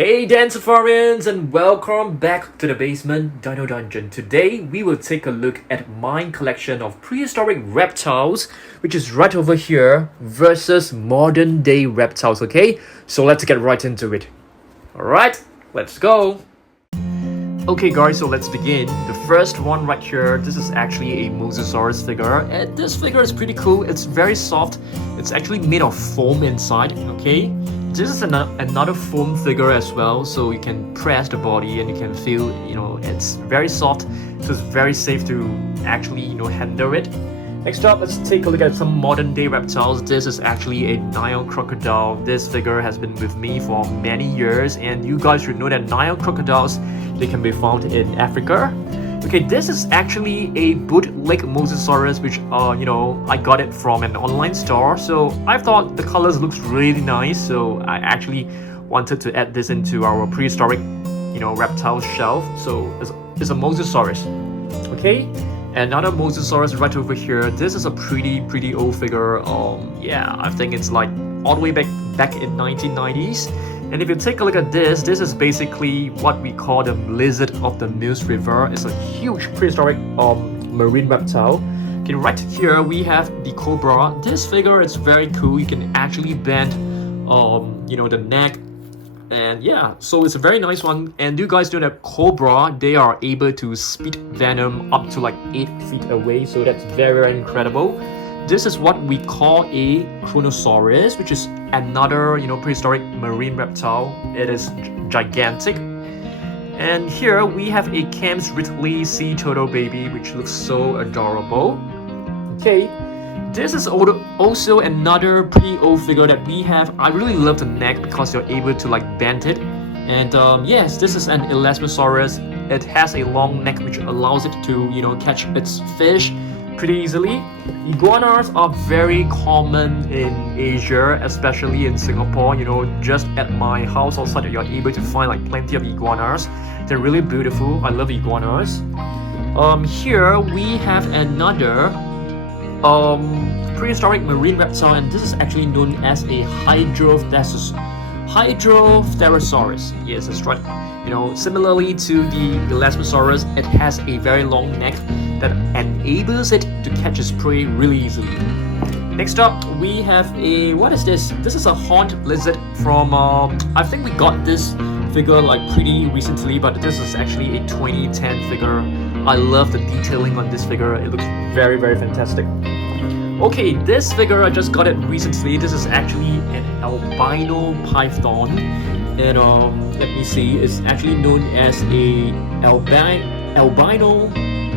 Hey Danceforians, and welcome back to the Basement Dino Dungeon. Today we will take a look at my collection of prehistoric reptiles, which is right over here, versus modern day reptiles, okay? So let's get right into it. Alright, let's go! Okay guys, so let's begin. The first one right here, this is actually a Mosasaurus figure, and this figure is pretty cool. It's very soft. It's actually made of foam inside, okay? This is another foam figure as well, so you can press the body and you can feel, it's very soft, so it's very safe to actually, handle it. Next up, let's take a look at some modern day reptiles. This is actually a Nile Crocodile. This figure has been with me for many years, and you guys should know that Nile Crocodiles, they can be found in Africa. Okay, this is actually a bootleg Mosasaurus, which I got it from an online store. So I thought the colors looks really nice, so I actually wanted to add this into our prehistoric, reptile shelf. So it's a Mosasaurus. Okay, another Mosasaurus right over here. This is a pretty old figure. Yeah, I think it's like all the way back in 1990s. And if you take a look at this is basically what we call the lizard of the Nile River. It's a huge prehistoric marine reptile. Okay, right here we have the Cobra. This figure is very cool. You can actually bend the neck, and yeah, so it's a very nice one. And you guys know that Cobra, they are able to spit venom up to like 8 feet away, so that's very incredible. This is what we call a Kronosaurus, which is another, prehistoric marine reptile. It is gigantic. And here we have a Tarantula Sea Turtle baby, which looks so adorable. Okay, this is also another pretty old figure that we have. I really love the neck because you're able to like bend it. And yes, this is an Elasmosaurus. It has a long neck which allows it to, catch its fish pretty easily. Iguanas are very common in Asia, especially in Singapore. Just at my house outside, you're able to find like plenty of iguanas. They're really beautiful. I love iguanas. Here we have another prehistoric marine reptile, and this is actually known as a Hydrophterosaurus. Yes, that's right. Similarly to the Elasmosaurus, it has a very long neck that enables it to catch its prey really easily. Next up, we have what is this? This is a horned lizard from, I think we got this figure like pretty recently, but this is actually a 2010 figure. I love the detailing on this figure. It looks very fantastic. Okay, this figure, I just got it recently. This is actually an albino python. And let me see, it's actually known as a albino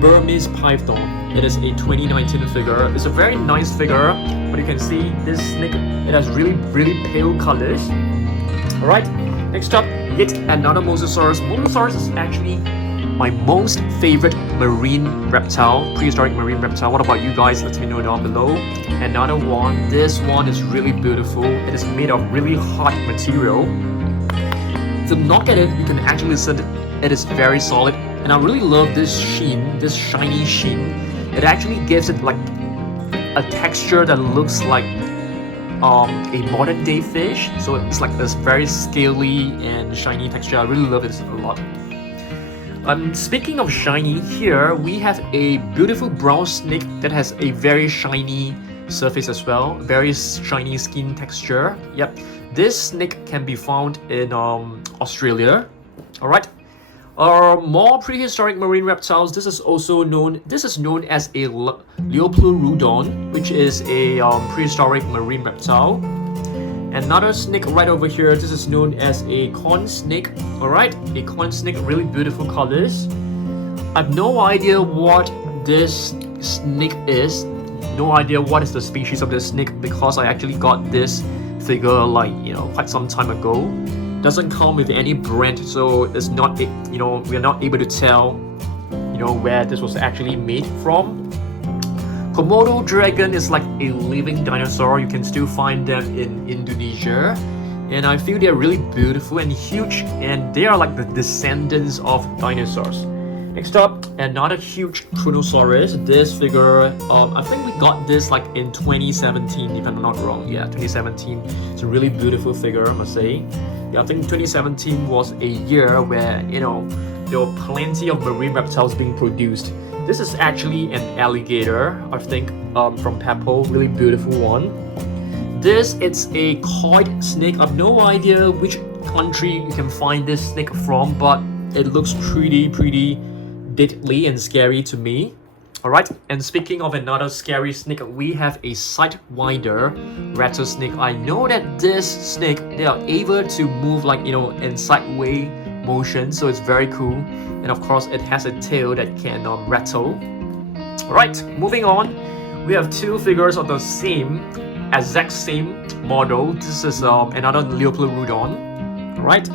Burmese python. It is a 2019 figure. It's a very nice figure, but you can see this snake, it has really pale colors. Alright, next up, yet another Mosasaurus. Mosasaurus is actually my most favorite marine reptile, prehistoric marine reptile. What about you guys? Let me know down below. Another one, this one is really beautiful. It is made of really hard material. If you knock at it, you can actually see it is very solid. And I really love this sheen, this shiny sheen. It actually gives it like a texture that looks like a modern day fish. So it's like this very scaly and shiny texture. I really love it a lot. Speaking of shiny, here we have a beautiful brown snake that has a very shiny surface as well. Very shiny skin texture. Yep. This snake can be found in Australia. Alright. More prehistoric marine reptiles. This is known as a Leopardone, which is a prehistoric marine reptile. Another snake right over here. This is known as a corn snake. Alright, a corn snake, really beautiful colors. I have no idea what this snake is. No idea what is the species of this snake, because I actually got this figure like quite some time ago. Doesn't come with any brand, so it's not we are not able to tell where this was actually made from. Komodo Dragon is like a living dinosaur. You can still find them in Indonesia, and I feel they're really beautiful and huge, and they are like the descendants of dinosaurs. Next up, another huge Kronosaurus. This figure, I think we got this like in 2017, if I'm not wrong. Yeah, 2017. It's a really beautiful figure, I must say. Yeah, I think 2017 was a year where, there were plenty of marine reptiles being produced. This is actually an alligator, I think, from Peppo. Really beautiful one. This is a coiled snake. I have no idea which country you can find this snake from, but it looks pretty deadly and scary to me. Alright, and speaking of another scary snake, we have a Sidewinder Rattlesnake. I know that this snake, they are able to move like, in sideways motion, so it's very cool. And of course, it has a tail that can rattle. Alright, moving on, we have two figures of the exact same model. This is another Leopardone. Alright,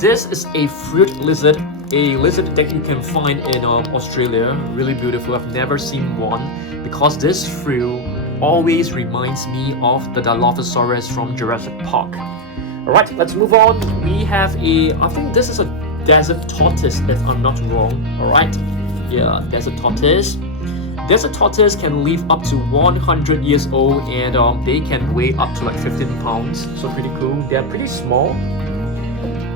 this is a fruit lizard. A lizard that you can find in Australia. Really beautiful. I've never seen one because this fruit always reminds me of the Dilophosaurus from Jurassic Park. Alright, let's move on. We have I think this is a desert tortoise if I'm not wrong. Alright, yeah, desert tortoise. Desert tortoise can live up to 100 years old and they can weigh up to like 15 pounds. So pretty cool. They're pretty small.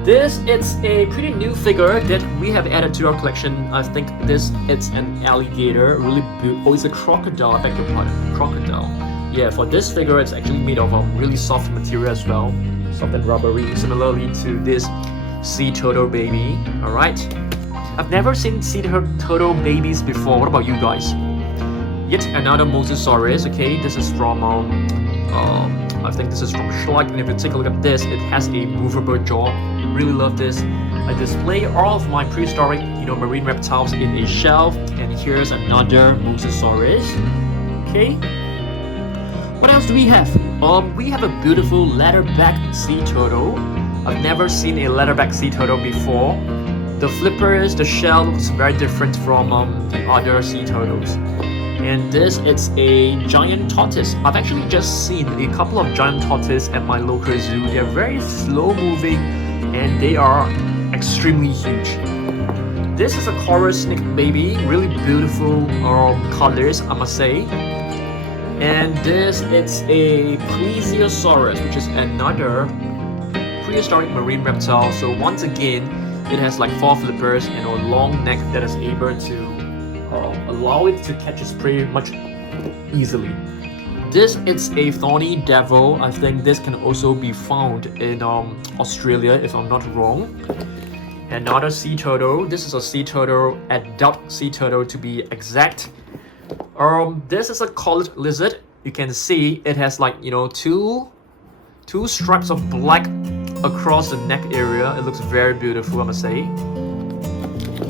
This is a pretty new figure that we have added to our collection. I think it's an alligator, really beautiful. Oh, it's a crocodile, I beg your pardon, crocodile. Yeah, for this figure, it's actually made of really soft material as well, soft and rubbery, similarly to this sea turtle baby. Alright, I've never seen sea turtle babies before. What about you guys? Yet another Mosasaurus. Okay, this is from I think this is from Schleich, and if you take a look at this, it has a movable jaw. Really love this. I display all of my prehistoric, marine reptiles in a shelf, and here's another Mosasaurus. Okay. What else do we have? We have a beautiful leatherback sea turtle. I've never seen a leatherback sea turtle before. The flippers, the shell looks very different from the other sea turtles. And this is a giant tortoise. I've actually just seen a couple of giant tortoises at my local zoo. They're very slow moving and they are extremely huge. This is a coral snake baby. Really beautiful colors, I must say. And this is a Plesiosaurus, which is another prehistoric marine reptile. So once again, it has like 4 flippers and a long neck that is able to allow it to catch its prey much easily. This is a thorny devil. I think this can also be found in Australia, if I'm not wrong. Another sea turtle. This is a sea turtle, adult sea turtle to be exact. This is a collared lizard. You can see it has like two stripes of black across the neck area. It looks very beautiful, I must say.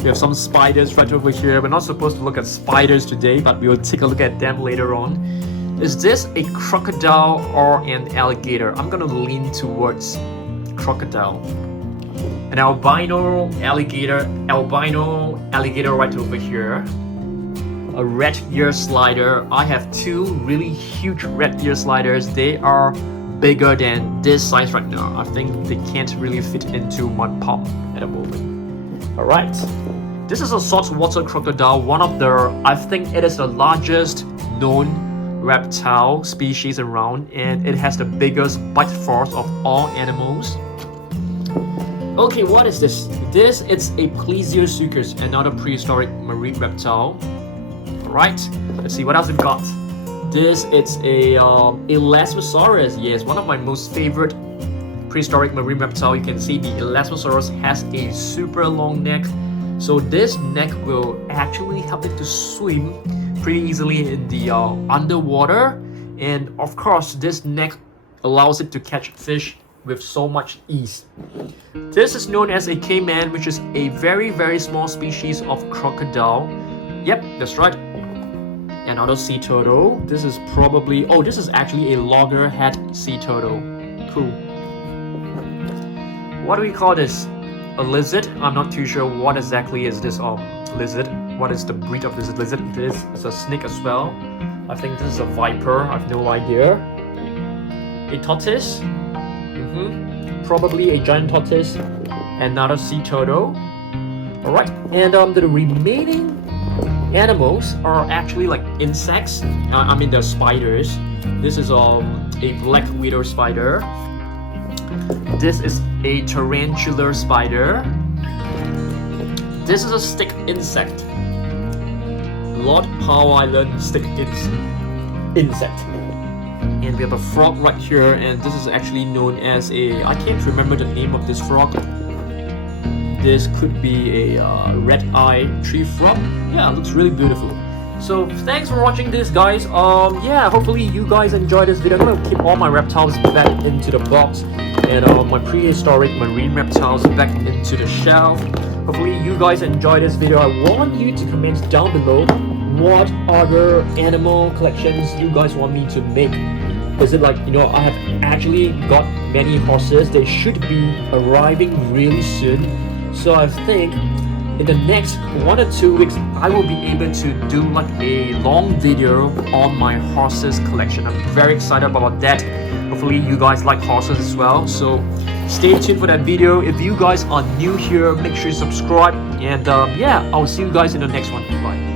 We have some spiders right over here. We're not supposed to look at spiders today, but we will take a look at them later on. Is this a crocodile or an alligator? I'm gonna lean towards crocodile. An albino alligator right over here. A red ear slider. I have 2 really huge red ear sliders. They are bigger than this size right now. I think they can't really fit into my palm at the moment. Alright, this is a saltwater crocodile, I think it is the largest known reptile species around, and it has the biggest bite force of all animals. Okay, what is this? This is a Plesiosaurus, another prehistoric marine reptile. Alright, let's see what else we've got. This is a Elasmosaurus. Yes, one of my most favorite prehistoric marine reptile. You can see the Elasmosaurus has a super long neck, so this neck will actually help it to swim pretty easily in the underwater, and of course this neck allows it to catch fish with so much ease. This is known as a caiman, which is a very small species of crocodile. Yep, that's right. Another sea turtle. This is actually a loggerhead sea turtle. Cool. What do we call this? A lizard? I'm not too sure what exactly is this lizard. What is the breed of this lizard? This is a snake as well. I think this is a viper. I have no idea. A tortoise? Probably a giant tortoise. Another sea turtle. Alright, and the remaining animals are actually like insects. I mean they're spiders. This is a black widow spider. This is a tarantula spider. This is a stick insect. Lord Howe Island stick insect. And we have a frog right here, and this is actually known as I can't remember the name of this frog. This could be a red-eye tree frog. Yeah, it looks really beautiful. So thanks for watching this, guys. Yeah, hopefully you guys enjoyed this video. I'm gonna keep all my reptiles back into the box, and my prehistoric marine reptiles back into the shelf. Hopefully you guys enjoyed this video. I want you to comment down below what other animal collections you guys want me to make. Is it like, I have actually got many horses. They should be arriving really soon. So I think in the next 1 or 2 weeks, I will be able to do like a long video on my horses collection. I'm very excited about that. Hopefully you guys like horses as well. So stay tuned for that video. If you guys are new here, make sure you subscribe. And yeah, I'll see you guys in the next one. Bye.